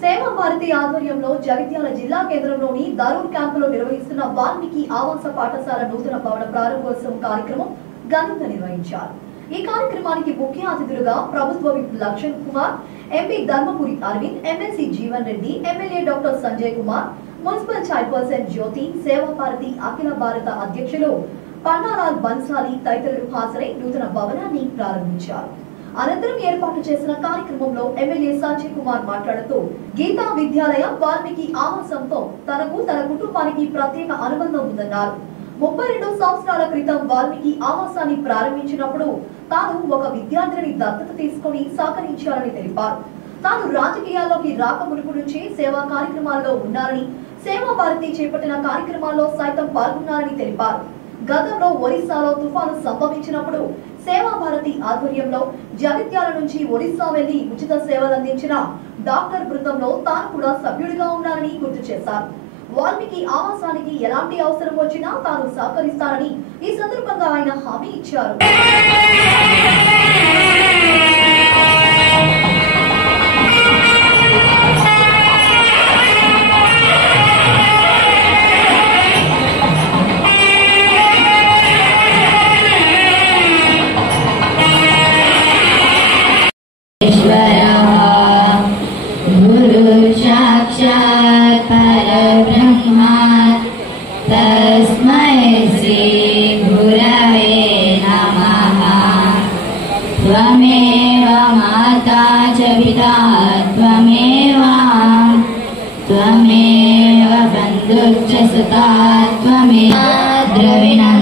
సేవా భారతి ఆధ్వర్యంలో జగిత్యాల జిల్లా కేంద్రంలోని దరూర్ క్యాంపులో నిర్వహిస్తున్న వాల్మీకి ఆవాస పాఠశాల నూతన భవన ప్రారంభోత్సవం కార్యక్రమం ఘనంగా నిర్వహించారు. ఈ కార్యక్రమానికి ముఖ్య అతిథులుగా ప్రభుత్వ whip Lakshman Kumar, MP Dharmapuri Arvind, MLC Jeevan Reddy, MLA doctor Sanjay Kumar, municipal chairperson Jyothi, Seva Bharati అఖిల భారత అధ్యక్షులు పన్నారాల్ బన్సాలి తదితరులు హాజరై నూతన భవనాన్ని ప్రారంభించారు. అనంతరం ఏర్పాటు చేసిన కార్యక్రమంలో ఎమ్మెల్యే సంజయ్ కుమార్ మాట్లాడుతూ గీతా విద్యాలయ వాల్మీకి ఆవాసంతో తనకు తన కుటుంబానికి ప్రత్యేక అనుబంధం ఉందన్నారు. 32 సంవత్సరాల క్రితం వాల్మీకి ఆవాసాన్ని ప్రారంభించినప్పుడు తాను ఒక విద్యార్థిని దత్తత తీసుకుని సహకరించారని తెలిపారు. తాను రాజకీయాల్లోకి రాక మునుపు నుంచి సేవా కార్యక్రమాల్లో ఉన్నారని, సేవా భారతి చేపట్టిన కార్యక్రమాల్లో సైతం పాల్గొన్నారని తెలిపారు. గతంలో ఒరిస్సాలో తుఫాను సంభవించినప్పుడు సేవా భారతి ఆధ్వర్యంలో జగిత్యాల నుంచి ఒరిస్సా వెళ్లి ఉచిత సేవలు అందించిన డాక్టర్ బృందంలో తాను కూడా సభ్యుడిగా ఉన్నారని గుర్తు చేశారు. వాల్మీకి ఆవాసానికి ఎలాంటి అవసరం వచ్చినా తాను సహకరిస్తానని ఈ సందర్భంగా ఆయన హామీ ఇచ్చారు. त्वमेव माता च पिता त्वमेव बन्धुश्च सुता त्वमेव द्रविणः